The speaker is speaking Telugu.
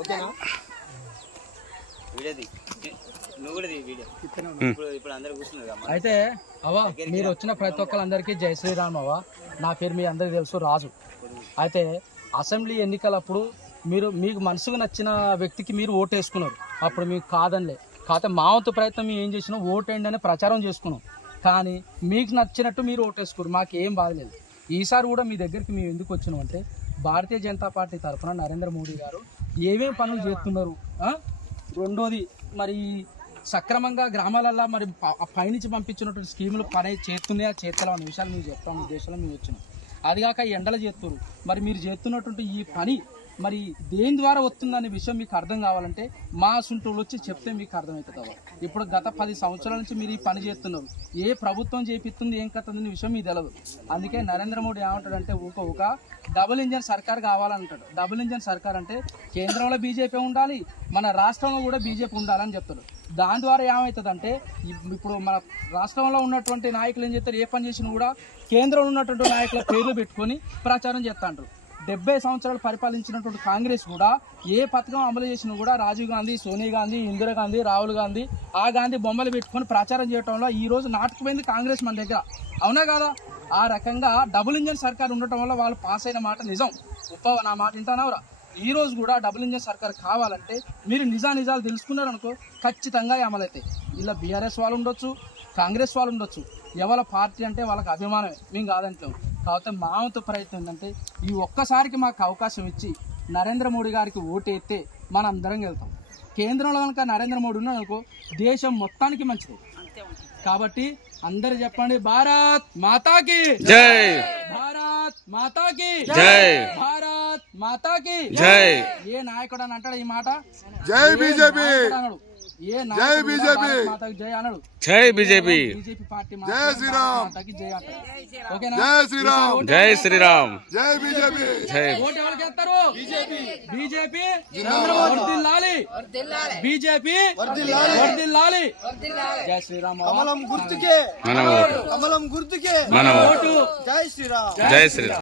ఓకేనా? అయితే అవా మీరు వచ్చిన ప్రతి ఒక్కరందరికీ జై శ్రీరామ్ అవ్వ. నా పేరు మీ అందరికీ తెలుసు, రాజు. అయితే అసెంబ్లీ ఎన్నికలప్పుడు మీకు మనసుకు నచ్చిన వ్యక్తికి మీరు ఓటు వేసుకున్నారు. అప్పుడు మీకు కాదనిలే. కాకపోతే మా వంతు ప్రయత్నం మేము ఏం చేసినాం, ఓటేయండి అని ప్రచారం చేసుకున్నాం. కానీ మీకు నచ్చినట్టు మీరు ఓటేసుకోరు, మాకు ఏం బాధలేదు. ఈసారి కూడా మీ దగ్గరికి మేము ఎందుకు వచ్చినాం అంటే, భారతీయ జనతా పార్టీ తరఫున నరేంద్ర మోడీ గారు ఏమేమి పనులు చేస్తున్నారు, రెండోది మరి సక్రమంగా గ్రామాలల్లో మరి పైనుంచి పంపించినటువంటి స్కీములు పని చేస్తున్నాయా చేస్తలేవు అనే విషయాలు మేము చెప్తాం. ఈ దేశంలో మేము వచ్చినాం. అదిగాక ఎండలు చేస్తున్నారు. మరి మీరు చేస్తున్నటువంటి ఈ పని మరి దేని ద్వారా వస్తుందనే విషయం మీకు అర్థం కావాలంటే మా సొంతలు వచ్చి చెప్తే మీకు అర్థమవుతుంది. ఇప్పుడు గత 10 సంవత్సరాల నుంచి మీరు ఈ పని చేస్తున్నారు. ఏ ప్రభుత్వం చేపిస్తుంది ఏం కథ విషయం మీకు తెలియదు. అందుకే నరేంద్ర మోడీ ఏమంటాడంటే ఒక డబుల్ ఇంజన్ సర్కార్ కావాలంటాడు. డబుల్ ఇంజన్ సర్కార్ అంటే కేంద్రంలో బీజేపీ ఉండాలి, మన రాష్ట్రంలో కూడా బీజేపీ ఉండాలని చెప్తాడు. దాని ద్వారా ఏమవుతుందంటే ఇప్పుడు మన రాష్ట్రంలో ఉన్నటువంటి నాయకులు ఏం చేస్తారు, ఏ పని చేసినా కూడా కేంద్రంలో ఉన్నటువంటి నాయకుల పేర్లు పెట్టుకొని ప్రచారం చేస్తుంటారు. 70 సంవత్సరాలు పరిపాలించినటువంటి కాంగ్రెస్ కూడా ఏ పథకం అమలు చేసినా కూడా రాజీవ్ గాంధీ, సోనియా గాంధీ, ఇందిరాగాంధీ, రాహుల్ గాంధీ, ఆ గాంధీ బొమ్మలు పెట్టుకొని ప్రచారం చేయడంలో ఈ రోజు నాటుకుపోయింది కాంగ్రెస్ మన దగ్గర. అవునా కాదా? ఆ రకంగా డబుల్ ఇంజన్ సర్కార్ ఉండటం వల్ల వాళ్ళు పాస్ అయిన మాట నిజం. నా మాట వింటానవరా? ఈ రోజు కూడా డబుల్ ఇంజన్ సర్కార్ కావాలంటే మీరు నిజాలు తెలుసుకున్నారనుకో ఖచ్చితంగా అమలవుతాయి. ఇలా బీఆర్ఎస్ వాళ్ళు ఉండొచ్చు, కాంగ్రెస్ వాళ్ళు ఉండొచ్చు, ఎవరి పార్టీ అంటే వాళ్ళకి అభిమానమే, మేము కాదంటాం. కాకపోతే మా వంతు ప్రయత్నం ఏంటంటే ఈ ఒక్కసారికి మాకు అవకాశం ఇచ్చి నరేంద్ర మోడీ గారికి ఓటు వేస్తే మనం అందరం వెళ్తాం. కేంద్రంలో కనుక నరేంద్ర మోడీ ఉన్నాడనుకో దేశం మొత్తానికి మంచిది. కాబట్టి అందరు చెప్పండి, భారత్ మాతాకి జై, భారత్ మాతాకి జై, భారత్ మాతాకి జై. ఏ నాయకుడు అని అంటాడు ఈ మాట? జై బీజేపీ, ఏ నాయకుడు మాతాకి జై అన్నాడు? జై బీజేపీ, బీజేపీ పార్టీ జై శ్రీరామ్, మాతాకి జై అంటాడు. ఓకేనా? జై శ్రీరామ్, జై శ్రీరామ్, జై బీజేపీ, జై. ఓటు ఎవరికి వేస్తారు? బీజేపీ వర్ధిల్లాలి, బీజేపీ వర్ధిల్లాలి. జై శ్రీరామ్. కమలం గుర్తుకే మన ఓటు, కమలం గుర్తుకే మన ఓటు. జై శ్రీరామ్, జై శ్రీరామ్.